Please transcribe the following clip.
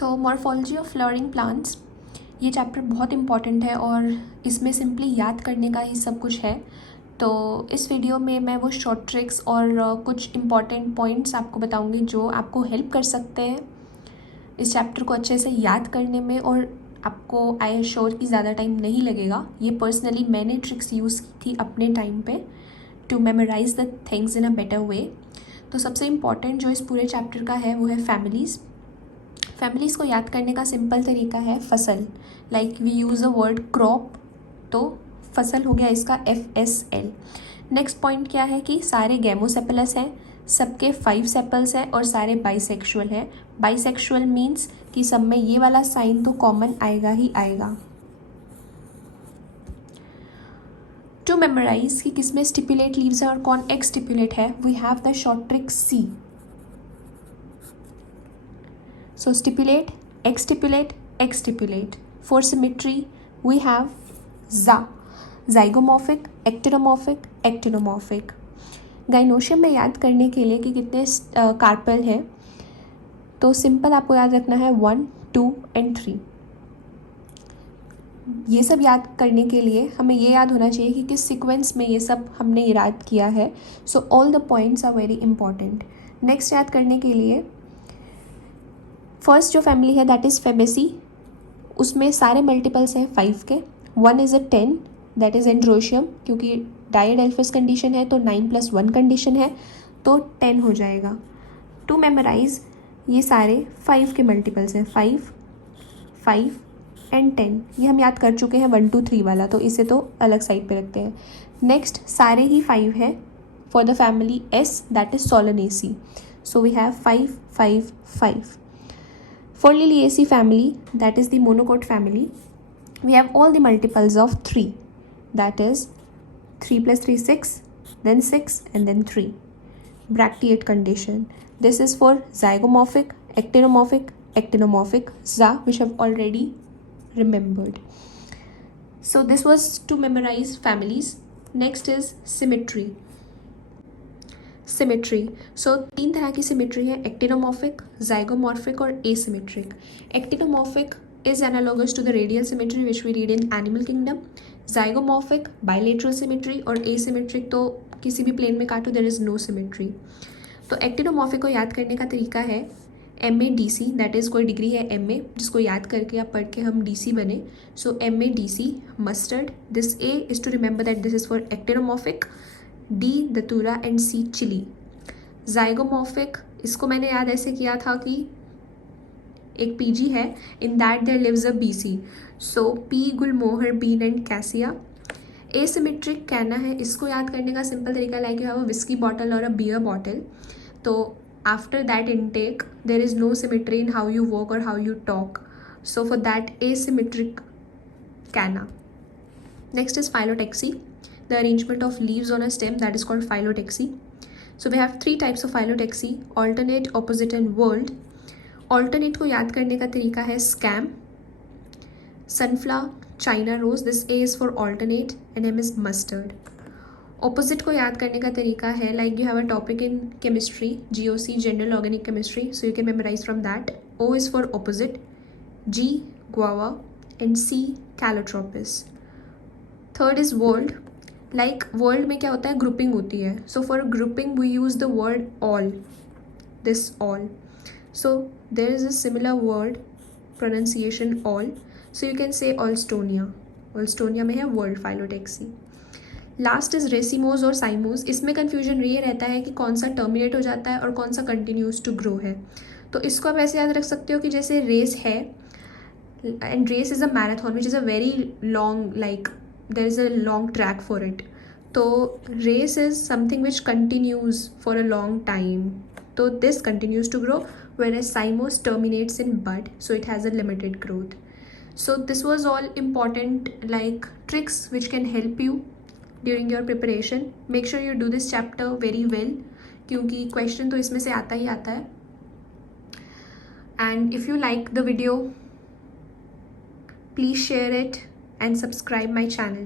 तो morphology of flowering plants, ये chapter बहुत इम्पॉर्टेंट है और इसमें सिंपली याद करने का ही सब कुछ है। तो इस वीडियो में मैं वो शॉर्ट ट्रिक्स और कुछ इम्पॉर्टेंट पॉइंट्स आपको बताऊंगी जो आपको हेल्प कर सकते हैं इस चैप्टर को अच्छे से याद करने में, और आपको आई एश्योर कि ज़्यादा टाइम नहीं लगेगा। ये पर्सनली मैंने ट्रिक्स यूज़ की थी अपने टाइम पे to memorize the things in a better way. तो सबसे इम्पॉर्टेंट जो इस पूरे चैप्टर का है वो है फैमिलीज़। फैमिलीज़ को याद करने का सिंपल तरीका है फसल। Like we use a word crop, तो फसल हो गया इसका FSL। नेक्स्ट पॉइंट क्या है कि सारे गैमोसेपलस हैं, सबके 5 सेपल्स हैं और सारे बाइसेक्सुअल हैं। बाइसेक्सुअल मीन्स कि सब में ये वाला साइन तो कॉमन आएगा ही आएगा। टू मेमोराइज कि किस में स्टिपुलेट लीव्स है और कौन एक्स स्टिपुलेट है, we have the short trick C। So stipulate, exstipulate, exstipulate. For symmetry, we have ZA, zygomorphic, actinomorphic, actinomorphic. Gynoecium में याद करने के लिए कि कितने कार्पेल हैं, तो सिंपल आपको याद रखना है 1, 2 and 3। ये सब याद करने के लिए हमें ये याद होना चाहिए कि किस सीक्वेंस में ये सब हमने याद किया है। So all the points are very important. Next याद करने के लिए फर्स्ट जो फैमिली है दैट इज़ फेबेसी, उसमें सारे मल्टीपल्स हैं 5 के। 1 is a 10 that is androecium, क्योंकि डायडेल्फिस कंडीशन है तो 9+1 कंडीशन है तो 10 हो जाएगा। टू मेमोराइज ये सारे 5 के मल्टीपल्स हैं, 5, 5 एंड 10। ये हम याद कर चुके हैं 1, 2, 3 वाला, तो इसे तो अलग साइड पे रखते हैं। नेक्स्ट सारे ही 5 है for the family S that is Solanaceae, so we have 5, 5, 5। For Liliaceae family, that is the monocot family, we have all the multiples of 3. That is 3 plus 3, 6, then 6 and then 3. Bracteate condition. This is for zygomorphic, actinomorphic, actinomorphic, ZA, which I've already remembered. So this was to memorize families. Next is symmetry. Symmetry, so 3 तरह की symmetry है, actinomorphic, zygomorphic और asymmetric. Actinomorphic is analogous to the radial symmetry which we read in animal kingdom. Zygomorphic bilateral symmetry और asymmetric तो किसी भी plane में काटो देयर इज नो सिमेट्री। तो एक्टिनोमॉर्फिक को याद करने का तरीका है MADC, दैट इज़ कोई डिग्री है MA जिसको याद करके या पढ़ के हम DC बने। So MADC mustard, this A is to remember that this is for actinomorphic, D datura and C chilli. Zygomorphic, इसको मैंने याद ऐसे किया था कि एक PG है, in that there lives a BC, so P gulmohar, bean and cassia. Asymmetric canna है, इसको याद करने का सिंपल तरीका like you have a whisky bottle और अ बियर बॉटल, तो after that intake there is no symmetry in how you walk और how you talk, so for that asymmetric canna. Next is phyllotaxy, the arrangement of leaves on a stem, that is called phyllotaxy. So we have 3 types of phyllotaxy: alternate, opposite and whorled. Alternate को याद करने का तरीका है scam, sunflower, china rose, this A is for alternate and M is mustard. Opposite को याद करने का तरीका है like you have a topic in chemistry, GOC, general organic chemistry, so you can memorize from that. O is for opposite, G guava and C calotropis. Third is whorled. Like whorled में क्या होता है, grouping होती है, so for grouping we use the word all, this all, so there is a similar word pronunciation all, so you can say Alstonia, Alstonia में है whorled phyllotaxy. Last is racemose और cymose, इसमें confusion ये रहता है कि कौन सा टर्मिनेट हो जाता है और कौन सा कंटिन्यूज टू ग्रो है। तो इसको आप ऐसे याद रख सकते हो कि जैसे रेस है, and race is a marathon which is a very long, like there is a long track for it, तो race is something which continues for a long time, so this continues to grow, whereas cymose terminates in bud, so it has a limited growth. So this was all important like tricks which can help you during your preparation. Make sure you do this chapter very well क्योंकि question तो इसमें से आता ही आता है। And if you like the video, please share it and subscribe my channel.